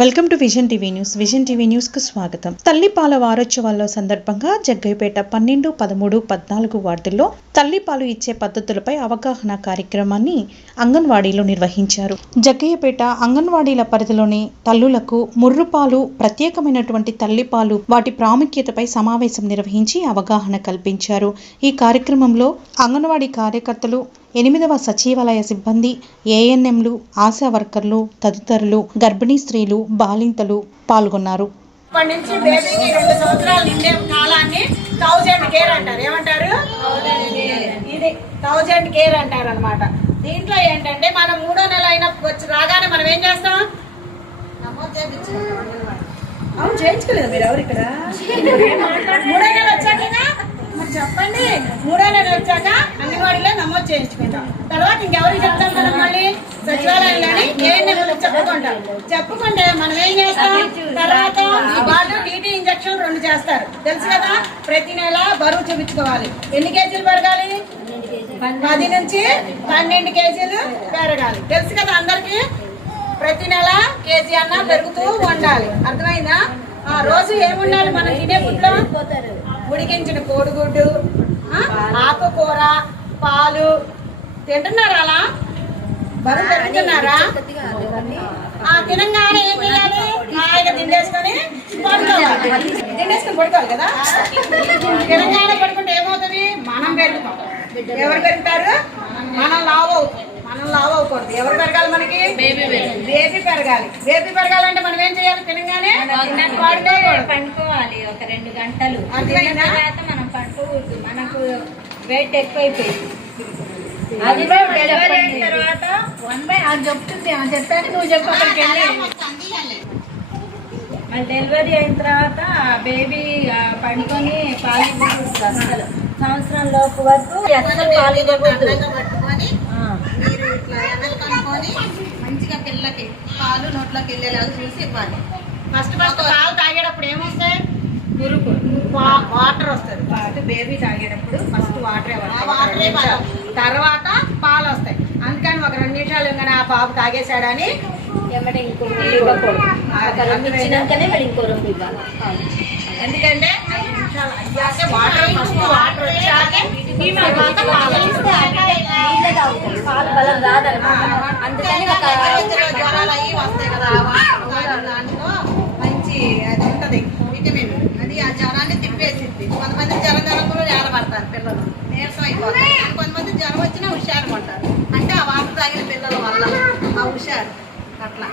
Welcome to vision TV news. Vision TV న్యూస్కు స్వాగతం. తల్లిపాల వారోత్సవాల్లో సందర్భంగా జగ్గైపేట పన్నెండు పదమూడు పద్నాలుగు వార్డుల్లో తల్లిపాలు ఇచ్చే పద్ధతులపై అవగాహన కార్యక్రమాన్ని అంగన్వాడీలో నిర్వహించారు. జగ్గయ్యపేట అంగన్వాడీల పరిధిలోని తల్లులకు ముర్రుపాలు ప్రత్యేకమైనటువంటి తల్లిపాలు వాటి ప్రాముఖ్యతపై సమావేశం నిర్వహించి అవగాహన కల్పించారు. ఈ కార్యక్రమంలో అంగన్వాడీ కార్యకర్తలు ఎనిమిదవ సచివాలయ సిబ్బంది ఏఎన్ఎంలు ఆశా వర్కర్లు తదితరులు గర్భిణీ స్త్రీలు బాలింతలు పాల్గొన్నారు. ఇప్పటి నుంచి బేబీకి రెండు సంవత్సరాలు నిండే కాలాన్ని థౌజండ్ కేర్ అంటారు. ఏమంటారు? ఇది థౌజండ్ కేర్ అంటారు అనమాట దీంట్లో ఏంటంటే మనం మూడో నెల అయిన వచ్చి రాగానే మనం ఏం చేస్తాం? నమోదు అవును చేయించుకోలేదు మీరు ఎవరు ఇక్కడ? మూడో నెల వచ్చాక మరి చెప్పండి. మూడో నెల వచ్చాక నమోదు చేయించుకుంటాం. తర్వాత ఇంకెవరికి చెప్తాం మనం మళ్ళీ? సచివాలయంలోని ఏఎన్ఎంలు చెప్పుకుంటాం. చెప్పుకుంటే మనం ఏం చేస్తాం? తర్వాత వాళ్ళు టీటీ ఇంజక్షన్ రెండు చేస్తారు. తెలుసు కదా? ప్రతి నెల బరువు చూపించుకోవాలి. ఎన్ని కేజీలు పెరగాలి? పది నుంచి పన్నెండు కేజీలు పెరగాలి. తెలుసు కదా అందరికి? ప్రతి నెల కేజీ అన్న పెరుగుతూ ఉండాలి. అర్థమైందా? ఆ రోజు ఏముండాలి? మనం తినే ఫుడ్ ఉడికించిన కోడిగుడ్డు ఆకుకూర పాలు తింటున్నారా అలా? బరువు పెరుగుతున్నారా ఆ తినంగానే ఏం చేయాలి? హాయిగా తిండేసుకొని పడుకోవాలి. తిండేసుకొని పడుకోవాలి కదా? తినంగానే పడుకుంటే ఏమవుతుంది? మనం పెరుగుతాం. ఎవరు పెరుగుతారు? మనం లావ్ అవుతాం. మనం లావ్ అవ్వకూడదు. ఎవరు పెరగాలి మనకి? బేబీ బేబీ పెరగాలి. బేబీ పెరగాలంటే మనం ఏం చేయాలి? తినగానే పండుకోవాలి. ఒక రెండు గంటలు. అర్థమైందా? తిన్న తర్వాత మనం పండుకోకూడదు. మనకు వెయిట్ ఎక్కువైపోయింది. అది డెలివరీ అయిన తర్వాత వన్ బై అది చెప్తుంది. ఆమె చెప్పాను నువ్వు చెప్పు అక్కడికి వెళ్ళి. మళ్ళీ డెలివరీ అయిన తర్వాత బేబీ పండుకొని పాలు అసలు సంవత్సరం లోపు వరకు అసలు పాలు పట్టుకొని మీరు ఇట్లా ఎండలు కనుక్కొని మంచిగా పిల్లకి పాలు నోట్లోకి వెళ్ళేలాగా చూసి ఇవ్వాలి. ఫస్ట్ ఫస్ట్ పాలు తాగేటప్పుడు ఏమొస్తాయి? మురుకు. వాటర్ వస్తుంది. బేబీ తాగేటప్పుడు ఫస్ట్ వాటర్ ఇవ్వాలి తర్వాత పాలు వస్తాయి. అందుకని ఒక రెండు నిమిషాలు ఇవ్వగానే ఆ బాబు తాగేశాడని ఇంకో ఇవ్వకూడదు మళ్ళీ ఇంకో రెండు ఇవ్వాలి. ఎందుకంటే ఐదు నిమిషాలు అయ్యాకే వాటర్ ఫస్ట్ వాటర్ వచ్చాకే తర్వాత పాలు నీళ్ళే తాగుతాయి. పాలు బలం రాదనమాట. అందుకని ఒక జ్వరాలు అవి వస్తాయి కదా దాంట్లో మంచి అది ఉంటది. విటమిన్. అది ఆ జ్వరాన్ని తిప్పేసింది. కొంతమంది జ్వరం జ్వరంలో ఏడబడతారు పిల్లలు. నీరసం అయిపోతారు. అట్లా